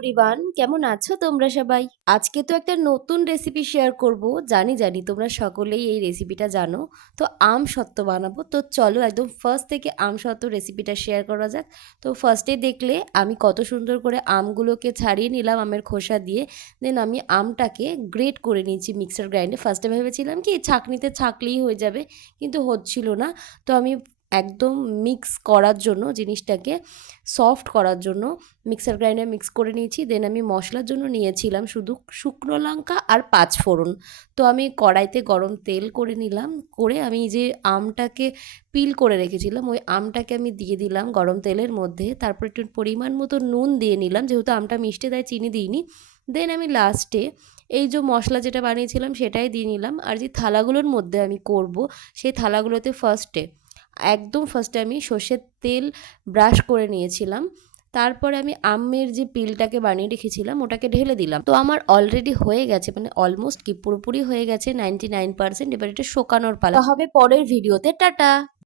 Everyone, কেমন আছো তোমরা সবাই? আজকে তো একটা নতুন রেসিপি শেয়ার করব। জানি তোমরা সকলেই এই রেসিপিটা জানো। তো আম সত্ত্ব বানাবো। তো চলো একদম ফার্স্ট থেকে আম সত্ত্ব রেসিপিটা শেয়ার করা যাক। তো ফার্স্টে দেখলে আমি কত সুন্দর করে আমগুলোকে ছাড়িয়ে নিলাম আমের খোসা দিয়ে। দেন আমি আমটাকে গ্রেট করে নিয়েছি মিক্সার গ্রাইন্ডে। ফার্স্টে ভেবেছিলাম কি ছাঁকনিতে ছাঁকলেই হয়ে যাবে, কিন্তু হচ্ছিল না। তো আমি একদম মিক্স করার জন্য জিনিসটাকে সফট করার জন্য মিক্সার গ্রাইন্ডারে মিক্স করে নিয়েছি। দেন আমি মশলার জন্য নিয়েছিলাম শুধু শুকনো লঙ্কা আর পাঁচফোড়ন। তো আমি কড়াইতে গরম তেল করে নিলাম, করে আমি যে আমটাকে পিল করে রেখেছিলাম ওই আমটাকে আমি দিয়ে দিলাম গরম তেলের মধ্যে। তারপর একটু পরিমাণ মতো নুন দিয়ে নিলাম, যেহেতু আমটা মিষ্টি তাই চিনি দিইনি। দেন আমি লাস্টে এই যে মশলা যেটা বানিয়েছিলাম সেটাই দিয়ে নিলাম। আর যে থালাগুলোর মধ্যে আমি করব সেই থালাগুলোতে একদম ফার্স্টে আমি সর্ষের তেল ব্রাশ করে নিয়েছিলাম। তারপরে আমি আমের যে পিলটাকে বানিয়ে রেখেছিলাম ওটাকে ঢেলে দিলাম। তো আমার অলরেডি হয়ে গেছে, মানে অলমোস্ট কি পুরোপুরি হয়ে গেছে 99%। এবার এটা শোকানোর পালা। হবে পরের ভিডিওতে। টাটা।